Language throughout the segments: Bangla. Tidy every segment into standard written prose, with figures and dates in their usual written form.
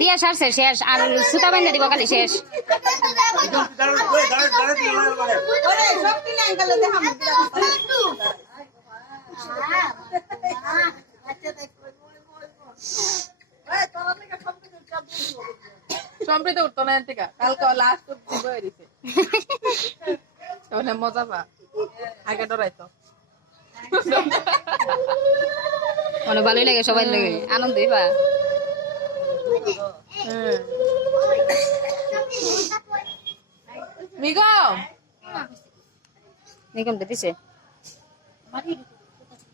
দিয়া সারছে শেষ আর সুতা বাইন্ধা দিব খালি শেষ সম্প্রীত উঠতো না থেকে কালকে লাস্ট দিছে মজা পা আগে ডরাইতো মানে ভালোই লাগে সবাই লাগে আনন্দই পা নিগম দিছে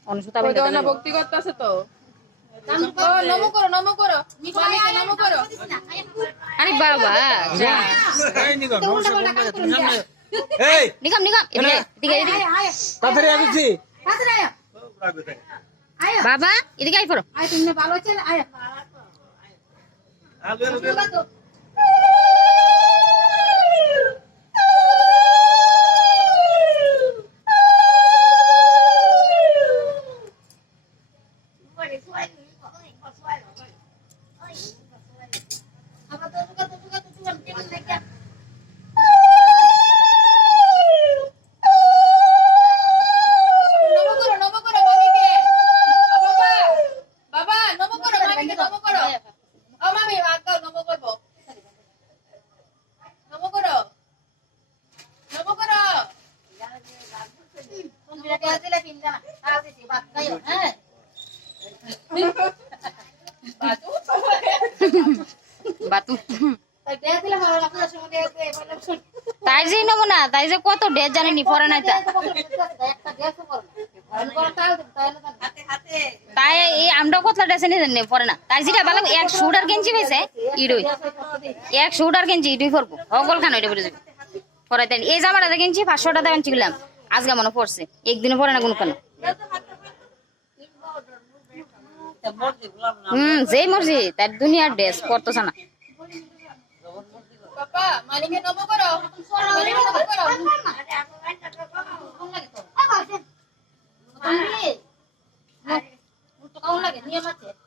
অনুসুতা বাইন্দা ভক্তি করতেছে তো নমো করো নমো করো নমো করো আরে বাবা নিগম নিগম এদিকে তাড়াতাড়ি আসছি বাবা এদিকে আই পড়ো তুমি ভালো আছেন আয় তাই যে নেবো না তাই যে কত ডেট জানেনি পরে নাই তাই এই আমরা কতলা ড্রেস নিয়ে পরে না তাই যেটা ভালো এক শুট আর গেঞ্জি পেয়েছে ইডুই এক শুট আর গেঞ্জি ইডুই করবো সকল খান ওইটা বলে যাবে পরে দেন এই জামাটা কিনছি 500 টাকা দেবেন চিলাম আজকে মনে পড়ছে একদিনও পরে না কোনো কেন যেই মর্জি তার দুনিয়ার ড্রেস পরতেছে না পাপা মালিকে নমো করো মালিকে নমো করো লাগে নিয়ম আছে